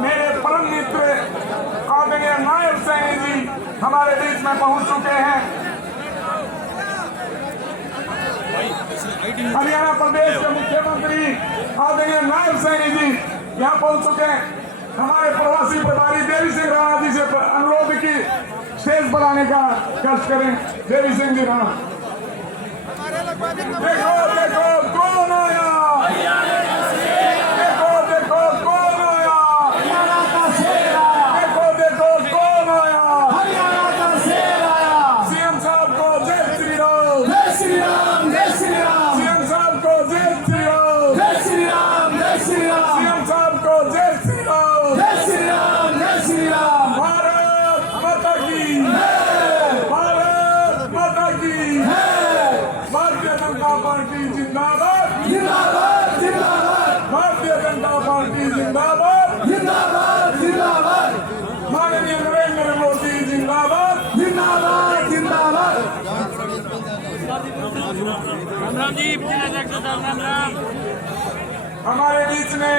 मेरे परम मित्र आदरणीय नायब सैनी जी हमारे बीच में पहुंच चुके हैं। हरियाणा प्रदेश के मुख्यमंत्री आदरणीय नायब सैनी जी यहाँ पहुंच चुके हैं। हमारे प्रवासी प्रभारी देवी सिंह राणा जी से अनुरोध की स्टेज पर आने का कष्ट करें। देवी सिंह जी राणा, देखो देखो कौन आया, देखो देखो कौन आया, हरियाणा का शेर आया, देखो देखो कौन आया, हरियाणा का शेर आया। सीएम साहब को जय श्री राम, जय श्री राम, जय श्री राम, सीएम साहब को जय श्री राम, जय श्री राम, जय श्री राम, सीएम साहब को जय श्री राम, जय श्री राम, जय श्री राम। भारत माता की, भारत माता की, भारतीय जनता पार्टी जिंदाबाद, जिंदाबाद, जिंदाबाद, भारतीय जनता पार्टी जिंदाबाद, जिंदाबाद, जिंदाबाद, माननीय नरेंद्र मोदी जिंदाबाद, जिंदाबाद, जिंदाबाद। राम जी, राम राम। हमारे बीच में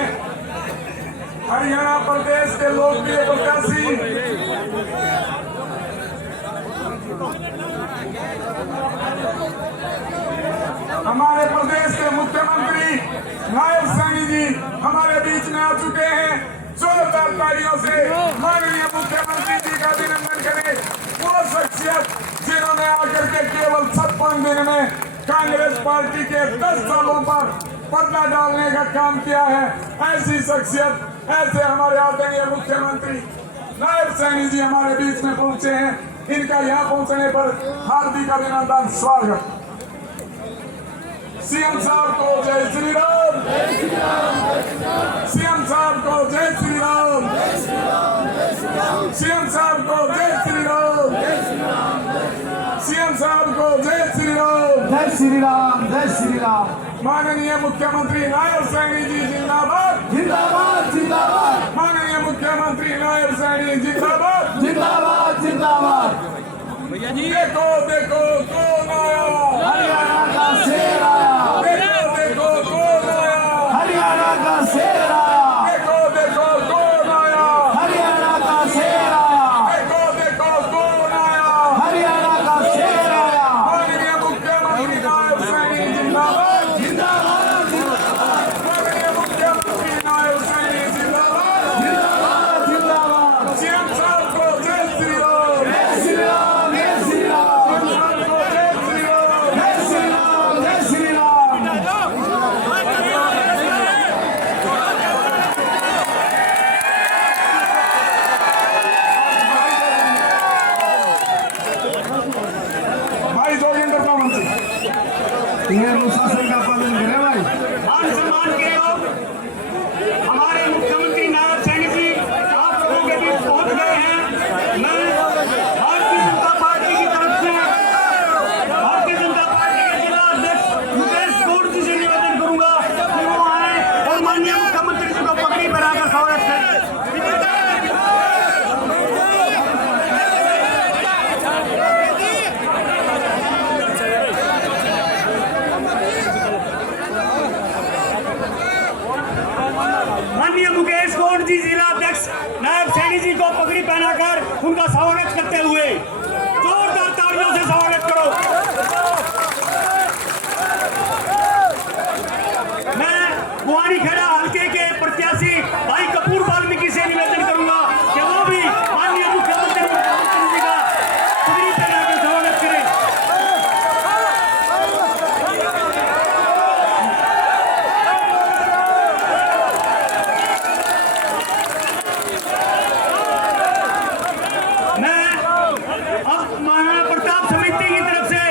हरियाणा प्रदेश के लोकप्रिय प्रत्याशी हमारे प्रदेश के मुख्यमंत्री नायब सैनी जी हमारे बीच में आ चुके हैं। जोरदार तालियों से माननीय मुख्यमंत्री जी का अभिनंदन करें। वो शख्सियत जिन्होंने आकर के केवल 56 दिन में कांग्रेस पार्टी के 10 सालों पर पर्दा डालने का काम किया है। ऐसी शख्सियत, ऐसे हमारे आदरणीय मुख्यमंत्री नायब सैनी जी हमारे बीच में पहुंचे हैं। इनका यहाँ पहुंचने पर हार्दिक अभिनंदन, स्वागत। सीएम साहब को जय श्री राम, सीएम साहब को जय श्री राम, सीएम साहब को जय श्री राम, सीएम साहब को जय श्री राम, जय श्री राम, जय श्री राम। माननीय मुख्यमंत्री नायब सैनी जी जिंदाबाद, जिंदाबाद, जिंदाबाद, माननीय मुख्यमंत्री नायब सैनी जिंदाबाद, जिंदाबाद, जिंदाबाद। देखो देखो कौन आया, हरियाणा का शेर आया, देखो देखो कौन आया, हरियाणा का शेर आया, देखो देखो कौन आया, हरियाणा का शेर आया, देखो देखो कौन आया, हरियाणा का शेर आया। माननीय मुख्यमंत्री नायब सैनी जिंदाबाद, जिंदाबाद, माननीय मुख्यमंत्री नायब सैनी जिंदाबाद, जिंदाबाद, जिंदाबाद। सीएम साहब को जय श्री राम, जय श्री राम, जय श्री राम, सीएम साहब को जय श्री राम, जय श्री राम, जय श्री राम। भाई जोगिंदर पवन सिंह, ये अनुशासन का पालन करें भाई। मान सम्मान के लोग हमारे मुख्यमंत्री नायब सैनी जी आप लोगों के बीच पहुंच गए हैं। मैं भारतीय जनता पार्टी की तरफ से भारतीय जनता पार्टी के जिला अध्यक्ष मुकेश गौड़ जी से निवेदन करूंगा कि वो आए और माननीय मुख्यमंत्री जी को पगड़ी पहनाकर स्वागत करें। माननीय मुकेश गौड़ जी जिला अध्यक्ष नायब सैनी जी को पगड़ी पहनाकर उनका स्वागत करते हुए जोरदार तालियों से स्वागत करो। मैं बुआनी खेड़ा हल्के के प्रत्याशी भाई कपूर वाल्मीकि से निवेदन करूंगा कि वो भी माननीय मुख्यमंत्री जी का पगड़ी पहनाकर स्वागत करें। मैं अब महाराणा प्रताप समिति की तरफ से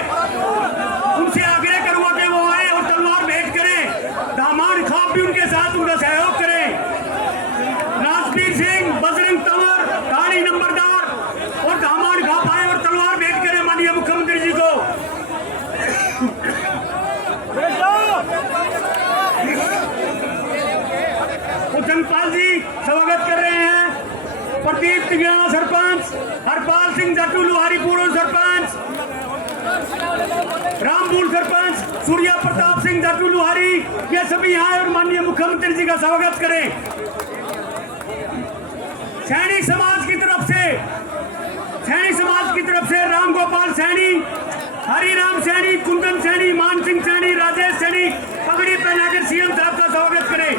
उनसे आग्रह करूंगा कि वो आए और तलवार भेंट करें। दामाद खाप भी उनके साथ उनका सहयोग करें। राजवीर सिंह, बजरंग तंवर, गाड़ी नंबरदार और दामाद खाप आए और तलवार भेंट करें माननीय मुख्यमंत्री जी को। उदनपाल जी स्वागत कर रहे हैं। प्रदीप तिगड़ा सरपंच, हरपाल सिंह जट्टू लुहारी पूर्व सरपंच, रामबुल सरपंच, सूर्या प्रताप सिंह जट्टू लुहारी, ये सभी यहाँ और माननीय मुख्यमंत्री जी का स्वागत करें। सैनी समाज की तरफ से राम गोपाल सैनी, हरिराम सैनी, कुंदन सैनी, मान सिंह सैनी, राजेश सैनी पगड़ी पहनाकर सीएम साहब का स्वागत करें।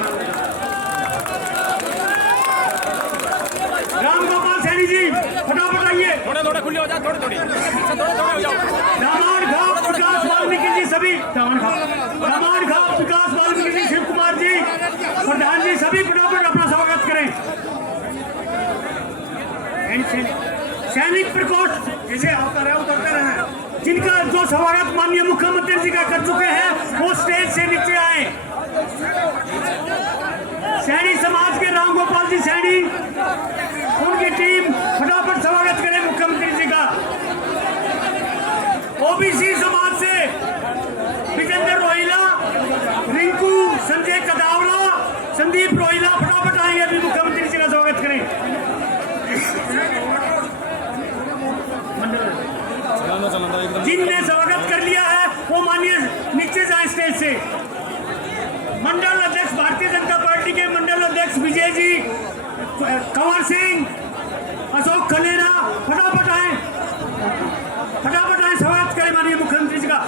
राम गोपाल सैनी जी फटाफट आइए। थोड़े खुले हो जाओ, थोड़े हो जाओ। रामान खाप, विकास वाल्मीकि जी, सभी रामान खाप, विकास वाल्मीकि जी, शिव कुमार जी, प्रधान जी, सभी फटाफट अपना स्वागत करें। सैनिक प्रकोष्ठ जैसे आता रहे उतरते रहे, जिनका जो स्वागत माननीय मुख्यमंत्री जी का कर चुके हैं वो स्टेज से नीचे आए। सैनी समाज के राम गोपाल जी सैनी, उनकी टीम फटाफट स्वागत करें मुख्यमंत्री जी का। ओबीसी समाज से विजेंद्र रोहिला, रिंकू, संजय कदावला, संदीप रोहिला फटाफट आएंगे, अभी मुख्यमंत्री जी का स्वागत करें। जिनने स्वागत कर लिया है वो माननीय नीचे जाए स्टेज से। मंडल अध्यक्ष भारतीय जनता पार्टी के मंडल अध्यक्ष विजय जी, कंवर सिंह, अशोक खलेरा फटाफट आए, स्वागत करें माननीय मुख्यमंत्री जी का।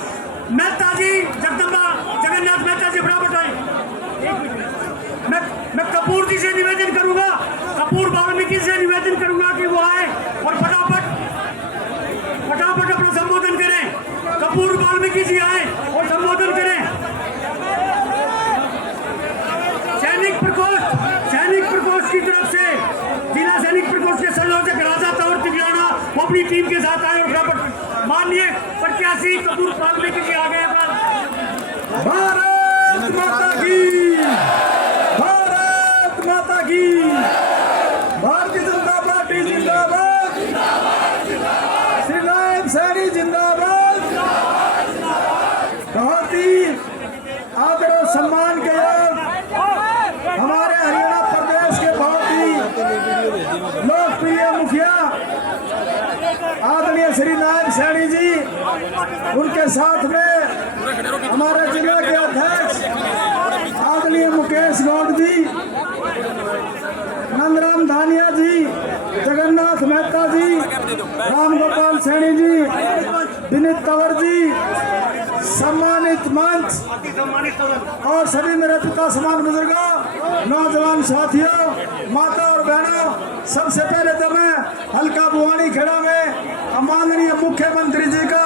मेहता जी, जगन्नाथ मेहता जी फटाफट आए। मैं कपूर जी से निवेदन करूंगा, कपूर वाल्मीकि से निवेदन करूंगा कि वो आए और फटाफट अपना संबोधन करें। कपूर वाल्मीकि जी आए और संबोधन करें। सैनिक प्रकोष्ठ की तरफ से जिला सैनिक प्रकोष्ठ के संयोजक राजा तंवर तिगलाना वो अपनी टीम के साथ आए और फटाफट माननीय प्रत्याशी कपूर वाल्मीकि जी आ गए। भारत माता की, भारत माता की, भारतीय जनता पार्टी जिंदाबाद, श्री नायब सैनी जिंदाबाद। बहुत ही आदर और सम्मान के योग हमारे हरियाणा प्रदेश के बहुत ही लोकप्रिय मुखिया आदरणीय श्री नायब सैनी जी, उनके साथ में हमारे जिला के अध्यक्ष आदरणीय मुकेश गौड़ जी, नंदराम धानिया जी, जगन्नाथ मेहता जी, राम गोपाल सैनी जी, विनीत तंवर जी, सम्मानित मंच और सभी मेरे पिता समान बुजुर्गों, नौजवान साथियों, माता और बहनों, सबसे पहले तो मैं हल्का बुआनी खेड़ा में माननीय मुख्यमंत्री जी का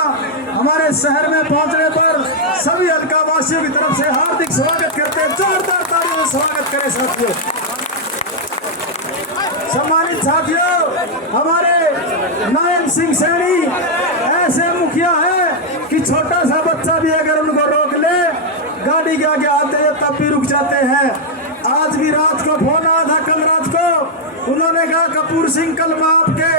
हमारे शहर में पहुंचने पर सभी हल्का वासियों की तरफ से हार्दिक स्वागत करते हैं। जोरदार तालियों से स्वागत करें साथियों। सम्मानित साथियों, हमारे नायब सिंह सैनी ऐसे मुखिया है कि छोटा सा बच्चा भी अगर उनको रोक ले, गाड़ी के आगे आते हैं तब भी रुक जाते हैं। आज भी रात को फोन आया था, कल रात को उन्होंने कहा कपूर सिंह कल मैं आपके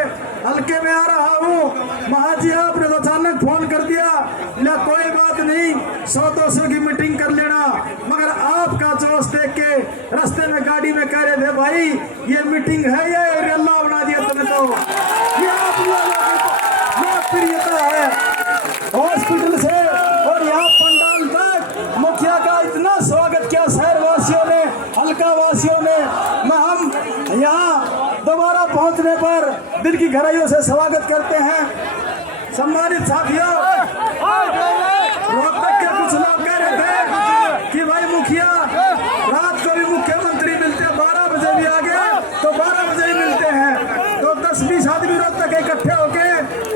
हल्के में आ रहा हूँ। महाजी आपने तो अचानक फोन कर दिया, बोला कोई बात नहीं, 100-200 की मीटिंग कर लेना, मगर आपका जोश देख के रास्ते में गाड़ी में कह रहे थे भाई ये मीटिंग है या रल्ला बना दिया तुमने, तो ये आप लोकप्रियता है। हॉस्पिटल से और यहाँ पंडाल तक मुखिया का इतना स्वागत किया शहर वासियों ने, हल्का वासियों ने। मैं हम यहाँ दोबारा पहुंचने पर दिल की गहराइयों से स्वागत करते हैं। सम्मानित साथियों, रोहतक के कुछ लोग कह रहे थे कि भाई मुखिया रात को भी मुख्यमंत्री मिलते हैं, 12 बजे भी आ गए तो 12 बजे ही मिलते हैं। तो 10-20 आदमी रोहतक इकट्ठे होके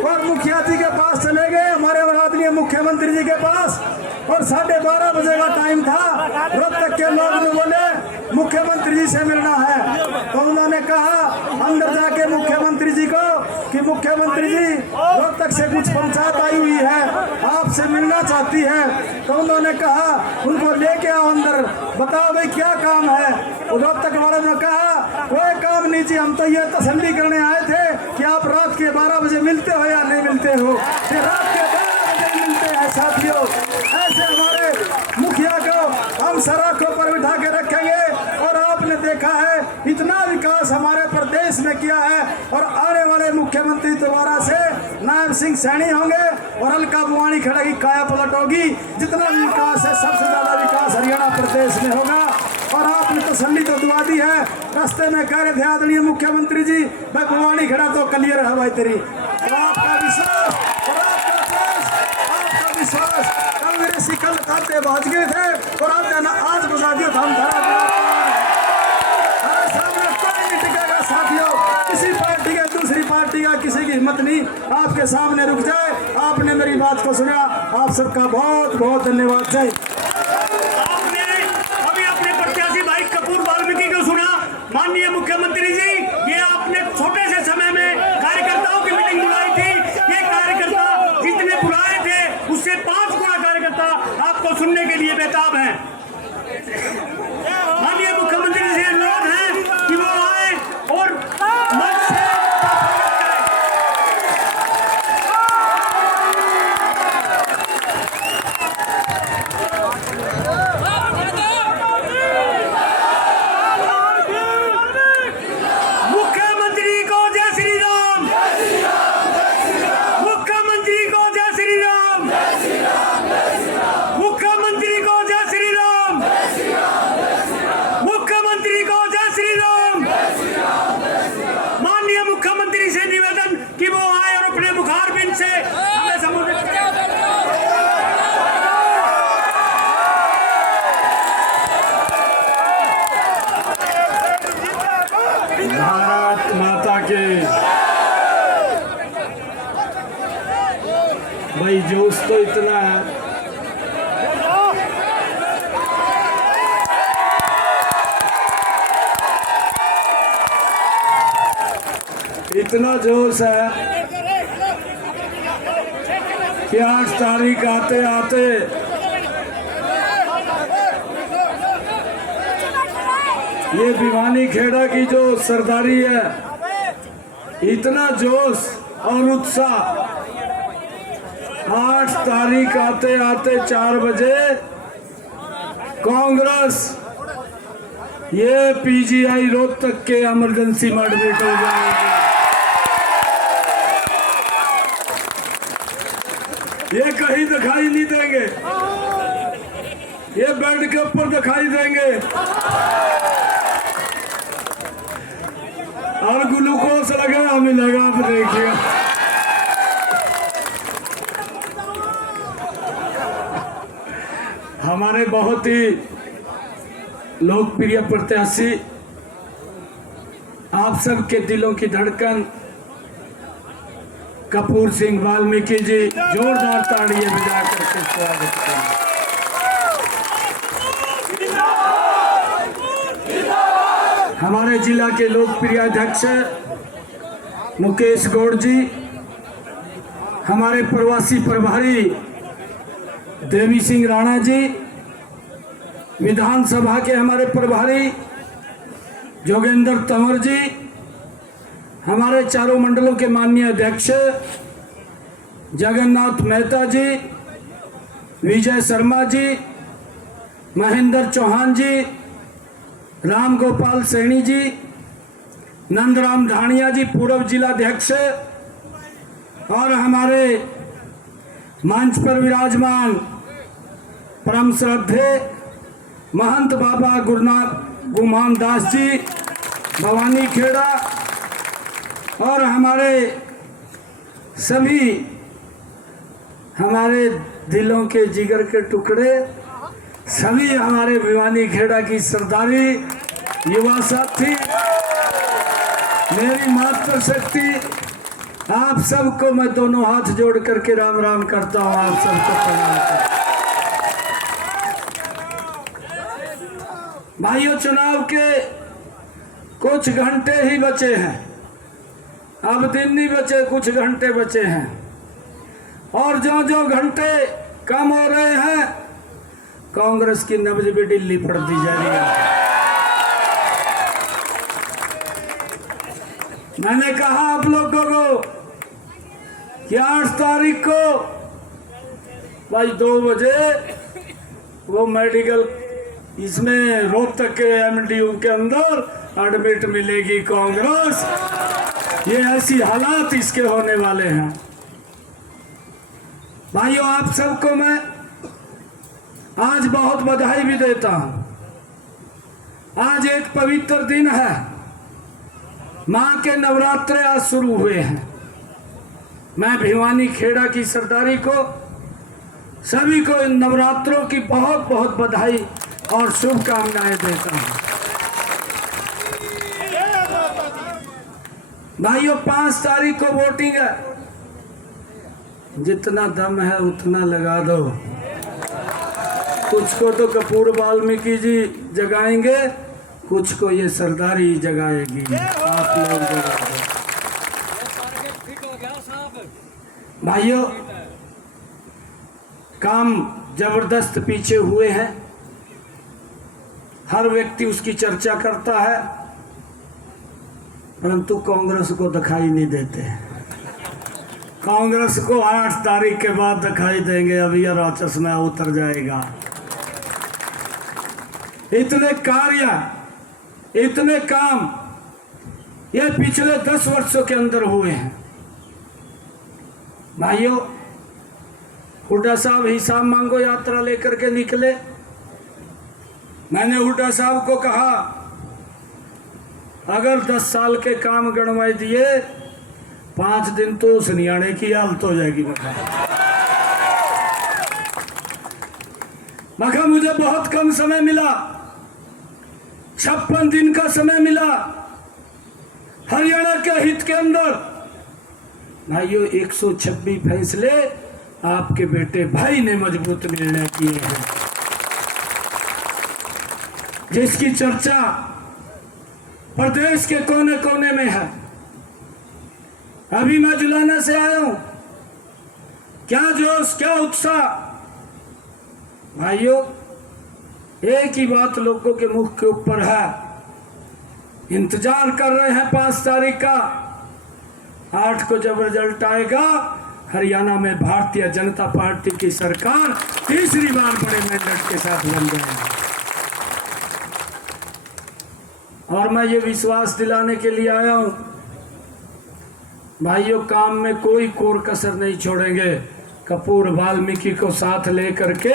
और मुखिया जी के पास चले गए, हमारे आदरणीय मुख्यमंत्री जी के पास, और 12:30 बजे का टाइम था। रोहतक के लोग ने बोले मुख्यमंत्री जी से मिलना है, तो उन्होंने कहा अंदर जाके मुख्यमंत्री जी को कि मुख्यमंत्री जी रोहतक से कुछ पंचायत आई हुई है, आपसे मिलना चाहती है। तो उन्होंने कहा उनको लेके आओ अंदर, बताओ भाई क्या काम है। रोहतक वालों ने कहा कोई काम नहीं जी, हम तो ये तसल्ली करने आए थे कि आप रात के 12 बजे मिलते हो या नहीं मिलते हो। रात के 12 बजे मिलते हैं साथियों। ऐसे हमारे मुखिया को हम सड़कों पर बिठा के रखेंगे। और आपने देखा है इतना विकास हमारे प्रदेश में किया है, और आने वाले मुख्यमंत्री दोबारा से नायब सिंह सैनी होंगे और हल्का बुआनी खड़ा की काया पलट होगी। जितना भी विकास है सबसे ज्यादा विकास हरियाणा प्रदेश में होगा। और और आपने तसल्ली तो दुआ दी है। रास्ते में कह रहे थे आदरणीय मुख्यमंत्री जी भाई भवानी खड़ा तो क्लियर है भाई तेरी, तो आपका विश्वास और आपका ट्रस्ट, आपका विश्वास कांग्रेसी कल खाते बाज गए थे और आज बुझा दिया था हम सामने कोई नहीं टिकेगा साथियों, किसी पार्टी का दूसरी पार्टी का किसी की हिम्मत नहीं आपके सामने रुक जाए। आपने मेरी बात को सुना, आप सबका बहुत बहुत धन्यवाद। जय। आपने अभी अपने प्रत्याशी भाई कपूर वाल्मीकि को सुना। माननीय मुख्यमंत्री जी, ये आपने छोटे से समय में कार्यकर्ताओं की मीटिंग बुलाई थी। ये कार्यकर्ता जितने बुलाए थे उससे 5 गुना कार्यकर्ता आपको सुनने के लिए बेताब हैं। माननीय मुख्यमंत्री से अनुरोध है कि वो आए और मंच से मुख्यमंत्री को जय श्री राम, मुख्यमंत्री को जय श्री राम, मुख्यमंत्री को जय श्री राम, मुख्यमंत्री को जय श्री राम। माननीय मुख्यमंत्री से निवेदन कि वो आए और अपने बुखार बिन से हमें संबोधित करें। भारत माता के भाई जोश तो इतना है, इतना जोश है कि 8 तारीख आते आते ये भिवानी खेड़ा की जो सरदारी है, इतना जोश और उत्साह, 8 तारीख आते आते 4 बजे कांग्रेस ये पीजीआई रोहतक के इमरजेंसी में एडमिट हो जाएगी। ये कहीं दिखाई नहीं देंगे, ये बेड के ऊपर दिखाई देंगे और ग्लूकोज लगा मिलेगा, आप देखिए। हमारे बहुत ही लोकप्रिय प्रत्याशी, आप सबके दिलों की धड़कन कपूर सिंह वाल्मीकि जी, जोरदार ताड़ियां बजा करके स्वागत करें। हमारे जिला के लोकप्रिय अध्यक्ष मुकेश गौड़ जी, हमारे प्रवासी प्रभारी देवी सिंह राणा जी, विधानसभा के हमारे प्रभारी जोगेंद्र तंवर जी, हमारे चारों मंडलों के माननीय अध्यक्ष जगन्नाथ मेहता जी, विजय शर्मा जी, महेंद्र चौहान जी, राम गोपाल सैनी जी, नंदराम ढाणिया जी पूर्व जिलाध्यक्ष, और हमारे मंच पर विराजमान परम श्रद्धे महंत बाबा गुरुनाथ गुमान दास जी भवानी खेड़ा, और हमारे सभी हमारे दिलों के जिगर के टुकड़े, सभी हमारे भिवानी खेड़ा की सरदारी युवा साथी, मेरी मातृशक्ति, आप सबको मैं दोनों हाथ जोड़ करके राम राम करता हूँ। आप सबको प्रणाम करता हूँ। भाइयों, चुनाव के कुछ घंटे ही बचे हैं, अब दिन नहीं बचे, कुछ घंटे बचे हैं, और जो जो घंटे कम हो रहे हैं कांग्रेस की नब्ज भी ढीली पड़ती जा रही है। मैंने कहा आप लोगों को कि 8 तारीख को भाई 2 बजे वो मेडिकल इसमें रोहतक के एमडीयू के अंदर एडमिट मिलेगी कांग्रेस। ये ऐसी हालात इसके होने वाले हैं। भाइयों, आप सबको मैं आज बहुत बधाई भी देता हूं। आज एक पवित्र दिन है। मां के नवरात्रे आज शुरू हुए हैं। मैं भिवानी खेड़ा की सरदारी को सभी को इन नवरात्रों की बहुत बहुत बधाई और शुभकामनाएं देता हूं। भाइयों 5 तारीख को वोटिंग है। जितना दम है उतना लगा दो। कुछ को तो कपूर वाल्मीकि जी जगाएंगे, कुछ को ये सरदारी जगाएगी। आप लोग जगा दो। भाइयों काम जबरदस्त पीछे हुए हैं। हर व्यक्ति उसकी चर्चा करता है, परंतु कांग्रेस को दिखाई नहीं देते। कांग्रेस को 8 तारीख के बाद दिखाई देंगे। अभी यह राक्षस में उतर जाएगा। इतने कार्य, इतने काम ये पिछले 10 वर्षों के अंदर हुए हैं। भाइयों हुड्डा साहब हिसाब मांगो यात्रा लेकर के निकले। मैंने हुड्डा साहब को कहा अगर 10 साल के काम गणवाई दिए 5 दिन तो उस नियाणे की हालत हो जाएगी। मगर मुझे बहुत कम समय मिला, 56 दिन का समय मिला हरियाणा के हित के अंदर। भाइयों 126 फैसले आपके बेटे भाई ने मजबूत निर्णय किए हैं, जिसकी चर्चा प्रदेश के कोने कोने में है। अभी मैं जुलाना से आया हूं। क्या जोश, क्या उत्साह। भाइयों एक ही बात लोगों के मुख के ऊपर है। इंतजार कर रहे हैं 5 तारीख का। 8 को जब रिजल्ट आएगा हरियाणा में भारतीय जनता पार्टी की सरकार तीसरी बार बड़े मैंडेट के साथ बन जाएगी। और मैं ये विश्वास दिलाने के लिए आया हूं भाइयों, काम में कोई कोर कसर नहीं छोड़ेंगे। कपूर वाल्मीकि को साथ लेकर के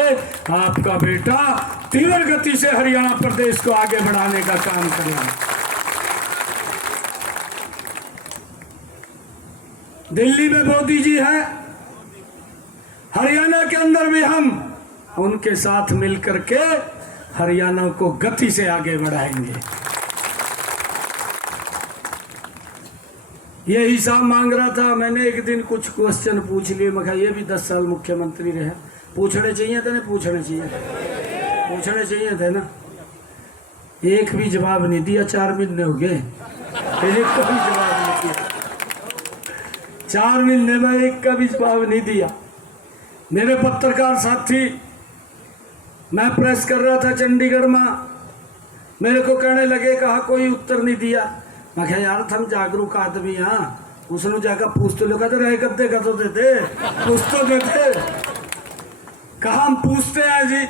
आपका बेटा तीव्र गति से हरियाणा प्रदेश को आगे बढ़ाने का काम करेगा। दिल्ली में मोदी जी हैं, हरियाणा के अंदर भी हम उनके साथ मिलकर के हरियाणा को गति से आगे बढ़ाएंगे। ये हिसाब मांग रहा था। मैंने एक दिन कुछ क्वेश्चन पूछ लिए। मैं कहा ये भी 10 साल मुख्यमंत्री रहे, पूछने चाहिए थे ना, पूछने चाहिए थे ना। एक भी जवाब नहीं दिया। 4 महीने हो गए, एक का भी जवाब नहीं दिया। 4 महीने में एक का भी जवाब नहीं दिया। मेरे पत्रकार साथी, मैं प्रेस कर रहा था चंडीगढ़ में, मेरे को कहने लगे कहा कोई उत्तर नहीं दिया। मैं कहा यार हम जागरूक आदमी हाँ, उसने जाकर पूछ तो लो। कहते रहे करते तो देते, पूछ तो देते। कहा हम पूछते हैं जी,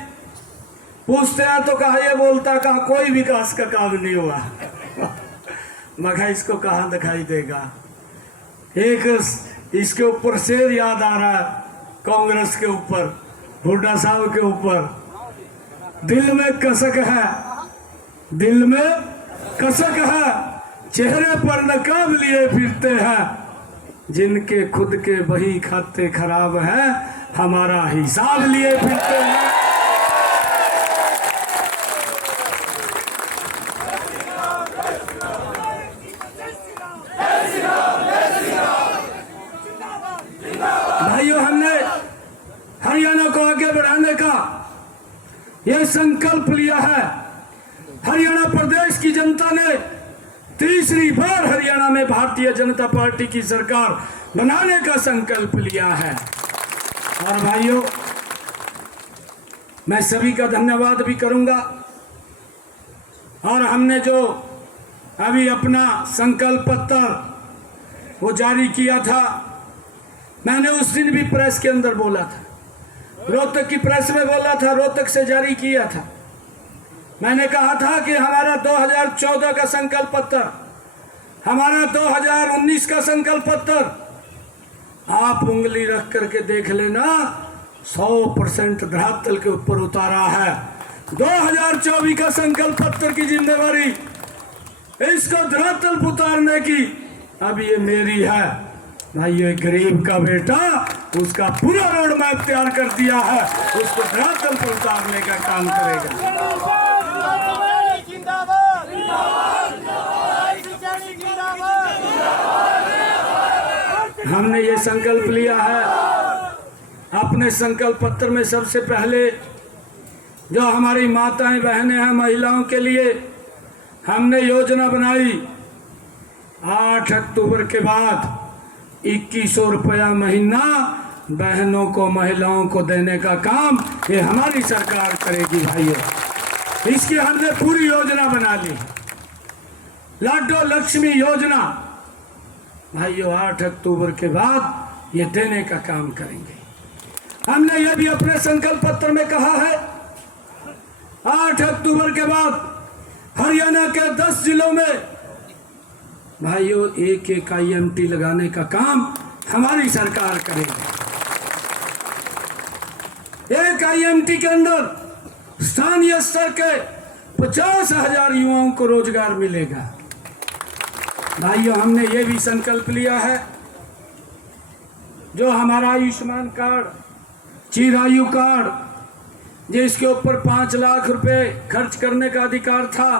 पूछते हैं तो कहा ये बोलता, कहा कोई विकास का काम नहीं हुआ। मैं कहा इसको कहाँ दिखाई देगा। एक इसके ऊपर शेर याद आ रहा है, कांग्रेस के ऊपर, हुड्डा साहब के ऊपर। दिल में कसक है, दिल में कसक है, चेहरे पर नकाब लिए फिरते हैं। जिनके खुद के वही खाते खराब हैं, हमारा हिसाब लिए फिरते हैं। भाइयों हमने हरियाणा को आगे बढ़ाने का यह संकल्प लिया है। हरियाणा प्रदेश की जनता ने तीसरी बार हरियाणा में भारतीय जनता पार्टी की सरकार बनाने का संकल्प लिया है। और भाइयों मैं सभी का धन्यवाद भी करूंगा। और हमने जो अभी अपना संकल्प पत्र वो जारी किया था, मैंने उस दिन भी प्रेस के अंदर बोला था, रोहतक की प्रेस में बोला था, रोहतक से जारी किया था। मैंने कहा था कि हमारा 2014 का संकल्प पत्र, हमारा 2019 का संकल्प पत्र आप उंगली रख करके देख लेना, 100% धरातल के ऊपर उतारा है। 2024 का संकल्प पत्र की जिम्मेवारी इसको धरातल पर उतारने की अब ये मेरी है भाई। ये गरीब का बेटा उसका पूरा रोड मैप तैयार कर दिया है, उसको धरातल पर उतारने का काम करेगा। हमने ये संकल्प लिया है अपने संकल्प पत्र में। सबसे पहले जो हमारी माताएं बहनें हैं, महिलाओं के लिए हमने योजना बनाई। 8 अक्टूबर के बाद 2100 रुपया महीना बहनों को, महिलाओं को देने का काम ये हमारी सरकार करेगी भाइयों। इसकी हमने पूरी योजना बना ली। लाडो लक्ष्मी योजना भाइयों 8 अक्टूबर के बाद ये देने का काम करेंगे। हमने ये भी अपने संकल्प पत्र में कहा है 8 अक्टूबर के बाद हरियाणा के 10 जिलों में भाइयों एक IMT लगाने का काम हमारी सरकार करेगी। एक IMT के अंदर स्थानीय स्तर के 50,000 युवाओं को रोजगार मिलेगा। भाइयों हमने ये भी संकल्प लिया है जो हमारा आयुष्मान कार्ड, चिरायु कार्ड जिसके ऊपर 5 लाख रुपए खर्च करने का अधिकार था,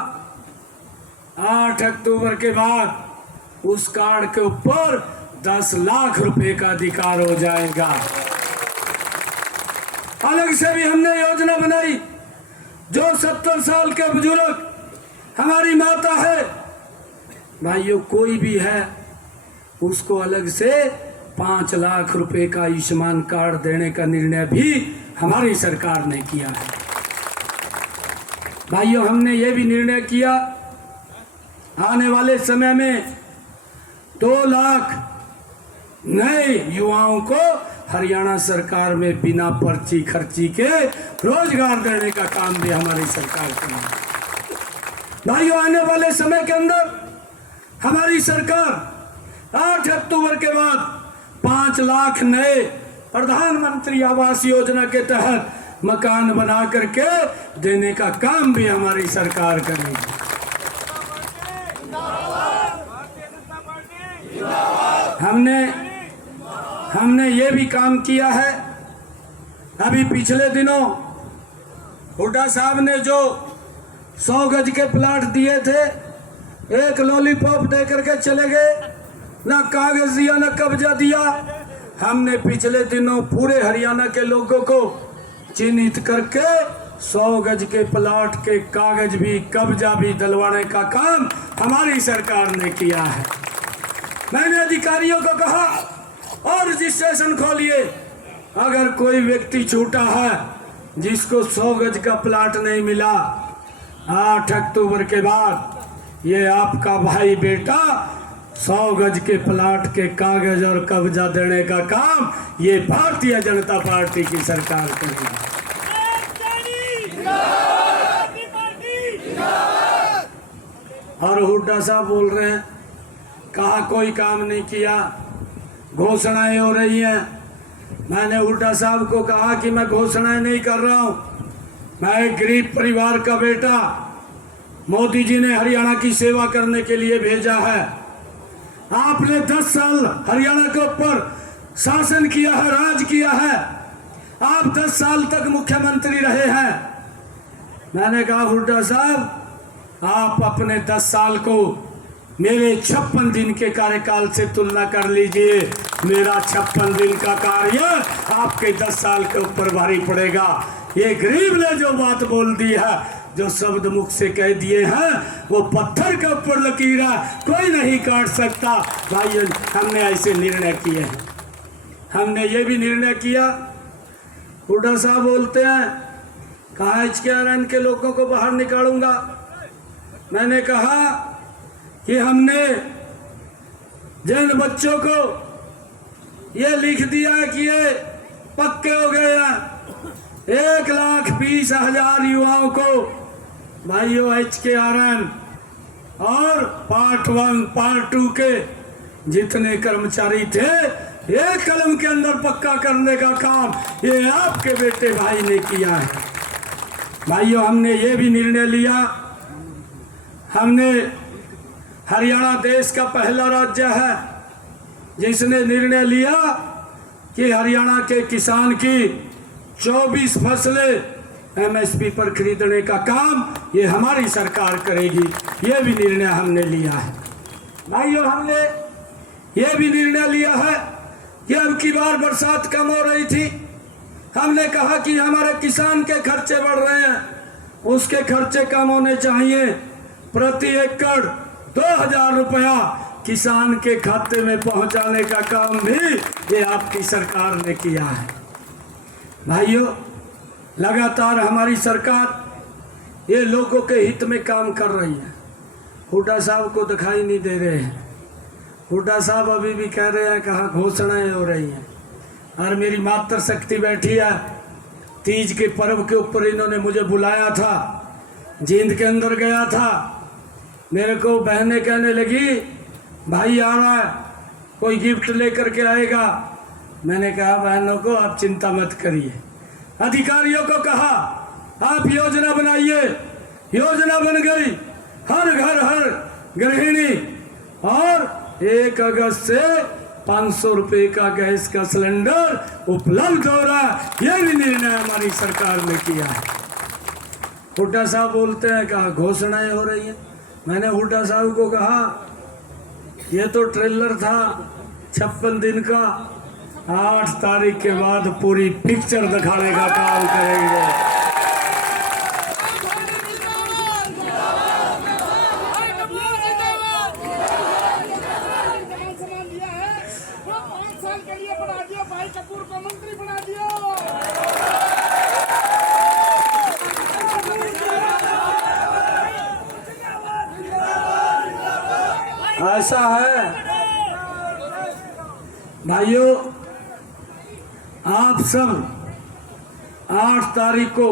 8 अक्टूबर के बाद उस कार्ड के ऊपर 10 लाख रुपए का अधिकार हो जाएगा। अलग से भी हमने योजना बनाई जो 70 साल के बुजुर्ग हमारी माता है भाइयों, कोई भी है उसको अलग से 5 लाख रुपए का आयुष्मान कार्ड देने का निर्णय भी हमारी सरकार ने किया है। भाइयों हमने ये भी निर्णय किया आने वाले समय में 2 लाख नए युवाओं को हरियाणा सरकार में बिना पर्ची खर्ची के रोजगार देने का काम भी हमारी सरकार करेगी। भाइयों आने वाले समय के अंदर हमारी सरकार 8 अक्टूबर के बाद 5 लाख नए प्रधानमंत्री आवास योजना के तहत मकान बना करके देने का काम भी हमारी सरकार करेगी। हमने ये भी काम किया है। अभी पिछले दिनों हुड्डा साहब ने जो 100 गज के प्लाट दिए थे, एक लॉलीपॉप दे करके चले गए, ना कागज दिया ना कब्जा दिया। हमने पिछले दिनों पूरे हरियाणा के लोगों को चिन्हित करके 100 गज के प्लाट के कागज भी कब्जा भी दिलवाने का काम हमारी सरकार ने किया है। मैंने अधिकारियों को कहा और रजिस्ट्रेशन खोलिए। अगर कोई व्यक्ति छूटा है जिसको 100 गज का प्लाट नहीं मिला, 8 अक्टूबर के बाद ये आपका भाई बेटा 100 गज के प्लाट के कागज और कब्जा देने का काम ये भारतीय जनता पार्टी की सरकार करेगी। और हुड्डा साहब बोल रहे हैं कहा कोई काम नहीं किया, घोषणाएं हो रही हैं। मैंने हुड्डा साहब को कहा कि मैं घोषणाएं नहीं कर रहा हूं, मैं एक गरीब परिवार का बेटा, मोदी जी ने हरियाणा की सेवा करने के लिए भेजा है। आपने 10 साल हरियाणा के ऊपर शासन किया है, राज किया है, आप 10 साल तक मुख्यमंत्री रहे हैं। मैंने कहा हुड्डा साहब आप अपने 10 साल को मेरे 56 दिन के कार्यकाल से तुलना कर लीजिए। मेरा 56 दिन का कार्य आपके 10 साल के ऊपर भारी पड़ेगा। ये गरीब ने जो बात बोल दी है, जो शब्द मुख से कह दिए हैं, वो पत्थर के ऊपर लकीर है, कोई नहीं काट सकता। भाई हमने ऐसे निर्णय किए हैं। हमने ये भी निर्णय किया, हुड्डा साहब बोलते हैं कहा HKRN के लोगों को बाहर निकालूंगा। मैंने कहा कि हमने जिन बच्चों को ये लिख दिया है कि ये पक्के हो गए हैं, 1,20,000 युवाओं को भाइयों HKRN और पार्ट 1 पार्ट 2 के जितने कर्मचारी थे, एक कलम के अंदर पक्का करने का काम ये आपके बेटे भाई ने किया है। भाइयों, हमने ये भी निर्णय लिया, हमने हरियाणा देश का पहला राज्य है जिसने निर्णय लिया कि हरियाणा के किसान की 24 फसलें एमएसपी पर खरीदने का काम ये हमारी सरकार करेगी। ये भी निर्णय हमने लिया है। भाइयों, हमने ये भी निर्णय लिया है कि अब की बार बरसात कम हो रही थी, हमने कहा कि हमारे किसान के खर्चे बढ़ रहे हैं, उसके खर्चे कम होने चाहिए। प्रति एकड़ 2000 रुपया किसान के खाते में पहुंचाने का काम भी ये आपकी सरकार ने किया है। भाइयों, लगातार हमारी सरकार ये लोगों के हित में काम कर रही है। हुड्डा साहब को दिखाई नहीं दे रहे हैं। हुड्डा साहब अभी भी कह रहे हैं कहाँ घोषणाएं हो रही हैं। और मेरी मातृशक्ति बैठी है, तीज के पर्व के ऊपर इन्होंने मुझे बुलाया था, जींद के अंदर गया था। मेरे को बहनें कहने लगी भाई आ रहा है, कोई गिफ्ट लेकर के आएगा। मैंने कहा बहनों को आप चिंता मत करिए। अधिकारियों को कहा आप योजना बनाइए, योजना बन गई। हर घर हर गृहिणी और 1 अगस्त से 500 रुपए का गैस का सिलेंडर उपलब्ध हो रहा है। यह भी निर्णय हमारी सरकार ने किया है। हुड्डा साहब बोलते हैं कहा घोषणाएं हो रही हैं। मैंने हुड्डा साहब को कहा ये तो ट्रेलर था 56 दिन का, 8 तारीख के बाद पूरी पिक्चर दिखाने का काम करेंगे। ऐसा है भाइयों, आप सब 8 तारीख को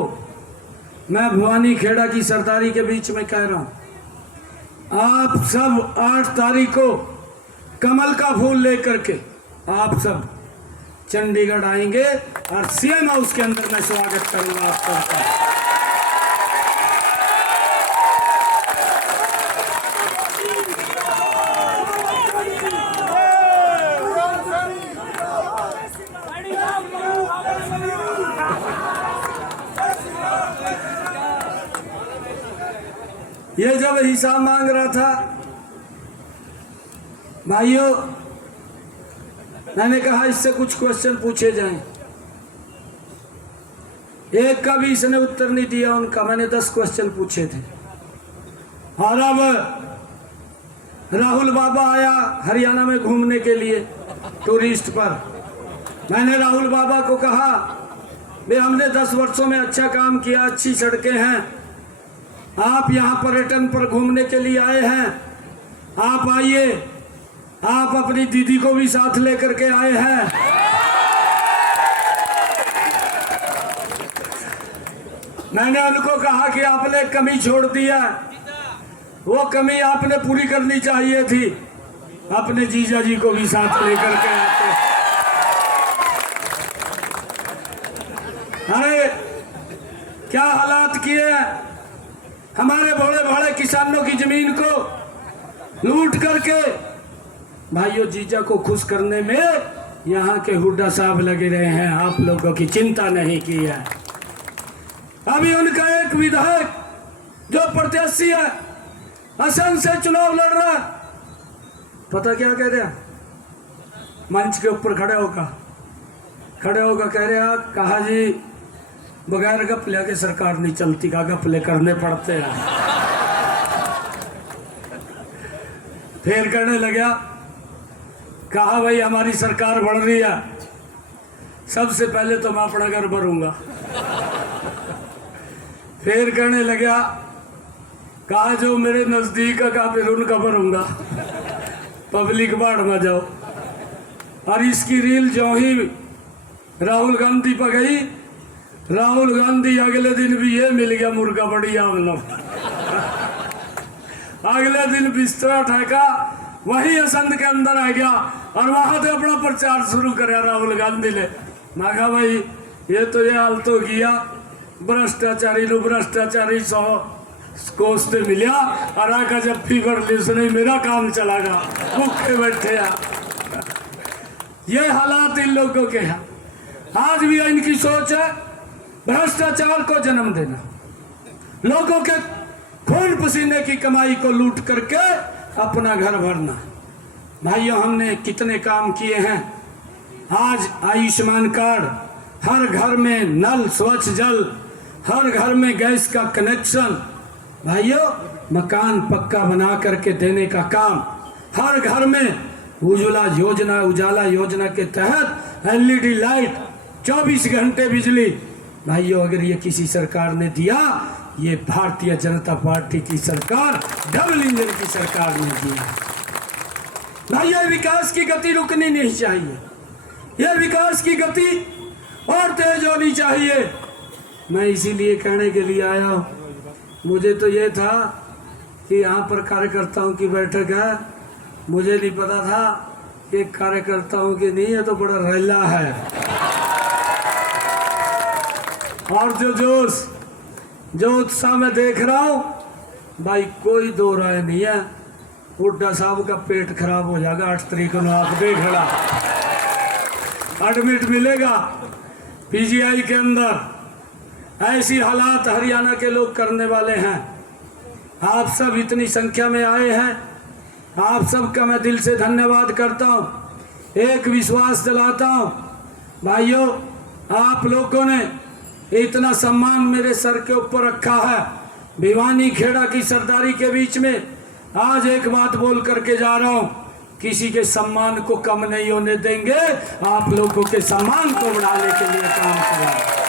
मैं भवानी खेड़ा की सरदारी के बीच में कह रहा हूं, आप सब 8 तारीख को कमल का फूल लेकर के आप सब चंडीगढ़ आएंगे और सीएम हाउस के अंदर मैं स्वागत करूंगा आप सबका। ये जब हिसाब मांग रहा था भाइयों, मैंने कहा इससे कुछ क्वेश्चन पूछे जाएं। एक का भी इसने उत्तर नहीं दिया उनका। मैंने 10 क्वेश्चन पूछे थे। और अब राहुल बाबा आया हरियाणा में घूमने के लिए टूरिस्ट पर। मैंने राहुल बाबा को कहा भाई हमने 10 वर्षों में अच्छा काम किया, अच्छी सड़कें हैं, आप यहाँ पर्यटन पर घूमने के लिए आए हैं, आप आइए, आप अपनी दीदी को भी साथ लेकर के आए हैं। मैंने उनको कहा that आपने कमी छोड़ दिया, वो कमी आपने पूरी करनी चाहिए थी, अपने जीजा जी को भी साथ लेकर के आते। अरे क्या हालात किए, हमारे बड़े बड़े किसानों की जमीन को लूट करके। भाइयों, जीजा को खुश करने में यहाँ के हुड्डा साहब लगे रहे हैं, आप लोगों की चिंता नहीं की है। अभी उनका एक विधायक जो प्रत्याशी है असम से चुनाव लड़ रहा है, पता क्या कह रहा, मंच के ऊपर खड़े होकर कह रहा, कहा जी बगैर गपले के सरकार नहीं चलती, का गपले करने पड़ते हैं। फिर कहने लगा, कहा भाई हमारी सरकार बढ़ रही है, सबसे पहले तो मैं अपना घर भरूंगा। फिर कहने लगा, कहा जो मेरे नजदीक का फिर उनका भरूंगा, पब्लिक बाढ़ में जाओ। और इसकी रील जो ही राहुल गांधी पर गई, राहुल गांधी अगले दिन भी ये मिल गया मुर्गा बढ़िया हम लोग। अगले दिन बिस्तरा ठेका वही असंध के अंदर आ गया और वहां से अपना प्रचार शुरू कराया राहुल गांधी ने। मैं कहा भाई ये तो ये हाल तो किया, भ्रष्टाचारी नु भ्रष्टाचारी 100 कोस ते मिलिया और आका जब फीवर ली उसने मेरा काम चलागा भूखे बैठे आ। ये हालात इन लोगों के हैं। आज भी इनकी सोच है भ्रष्टाचार को जन्म देना, लोगों के खून पसीने की कमाई को लूट करके अपना घर भरना। भाइयों, हमने कितने काम किए हैं। आज आयुष्मान कार्ड, हर घर में नल स्वच्छ जल, हर घर में गैस का कनेक्शन, भाइयों मकान पक्का बना करके देने का काम, हर घर में उजाला योजना के तहत LED लाइट, 24 घंटे बिजली। भाइयों, अगर ये किसी सरकार ने दिया, ये भारतीय जनता पार्टी की सरकार, डबल इंजन की सरकार ने दिया। भाइयों, विकास की गति रुकनी नहीं चाहिए, यह विकास की गति और तेज होनी चाहिए। मैं इसीलिए कहने के लिए आया हूँ। मुझे तो ये था कि यहाँ पर कार्यकर्ताओं की बैठक है, मुझे नहीं पता था कि कार्यकर्ताओं की नहीं है, तो बड़ा रैला है। और जो उत्साह में देख रहा हूँ भाई, कोई दो राय नहीं है। हुड्डा साहब का पेट खराब हो जाएगा 8 तारीख को, आप देख रहा, एडमिट मिलेगा PGI के अंदर। ऐसी हालात हरियाणा के लोग करने वाले हैं। आप सब इतनी संख्या में आए हैं, आप सबका मैं दिल से धन्यवाद करता हूँ। एक विश्वास दिलाता हूँ भाइयों, आप लोगों ने इतना सम्मान मेरे सर के ऊपर रखा है। भिवानी खेड़ा की सरदारी के बीच में आज एक बात बोल करके जा रहा हूँ, किसी के सम्मान को कम नहीं होने देंगे, आप लोगों के सम्मान को बढ़ाने के लिए काम करेंगे।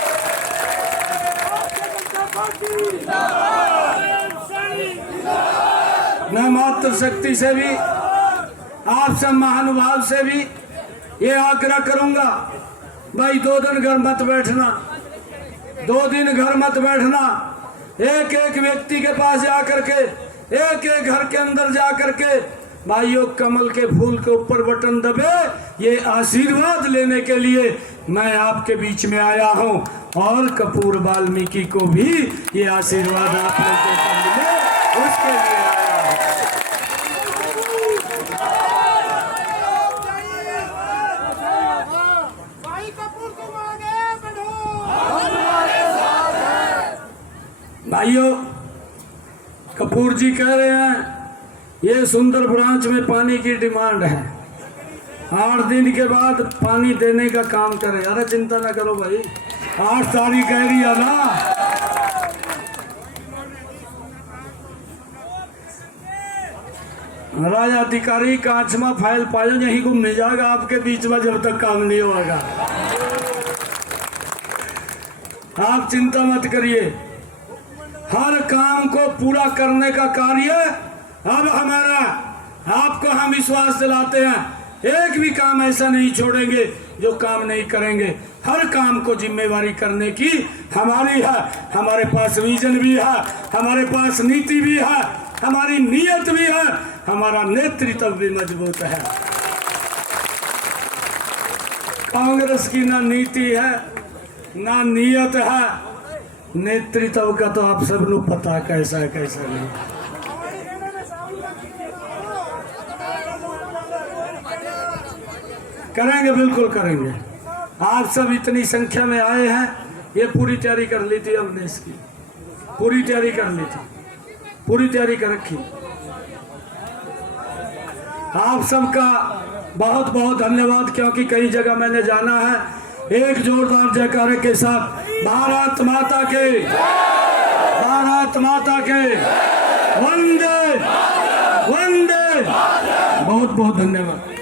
मैं मातृ शक्ति से भी, आप सब महानुभाव से भी ये आग्रह करूंगा, भाई 2 दिन घर मत बैठना, 2 दिन घर मत बैठना। एक एक व्यक्ति के पास जा करके, एक एक घर के अंदर जा करके भाइयों कमल के फूल के ऊपर बटन दबे, ये आशीर्वाद लेने के लिए मैं आपके बीच में आया हूं। और कपूर वाल्मीकि को भी ये आशीर्वाद आप लोगों को मिले, उसके लिए आया हूं। भाइयों, कपूर जी कह रहे हैं ये सुंदर ब्रांच में पानी की डिमांड है, 8 दिन के बाद पानी देने का काम करें। अरे चिंता ना करो भाई, 8 तारीख कह रही है ना। राजा अधिकारी कांचमा फाइल पायो यहीं घूमने जाएगा आपके बीच में जब तक काम नहीं होगा। आप चिंता मत करिए, हर काम को पूरा करने का कार्य अब हमारा। आपको हम विश्वास दिलाते हैं, एक भी काम ऐसा नहीं छोड़ेंगे जो काम नहीं करेंगे। हर काम को जिम्मेवारी करने की हमारी है। हमारे पास विजन भी है, हमारे पास नीति भी है, हमारी नीयत भी है, हमारा नेतृत्व भी मजबूत है। कांग्रेस की ना नीति है ना नीयत है, नेतृत्व का तो आप सब लोग पता कैसा है कैसा नहीं। करेंगे, बिल्कुल करेंगे। आप सब इतनी संख्या में आए हैं, ये पूरी तैयारी कर ली थी हमने, इसकी पूरी तैयारी कर ली थी, पूरी तैयारी कर रखी। आप सबका बहुत बहुत धन्यवाद, क्योंकि कई जगह मैंने जाना है। एक जोरदार जयकारे के साथ भारत माता के, भारत माता के, वंदे वंदे। बहुत बहुत धन्यवाद।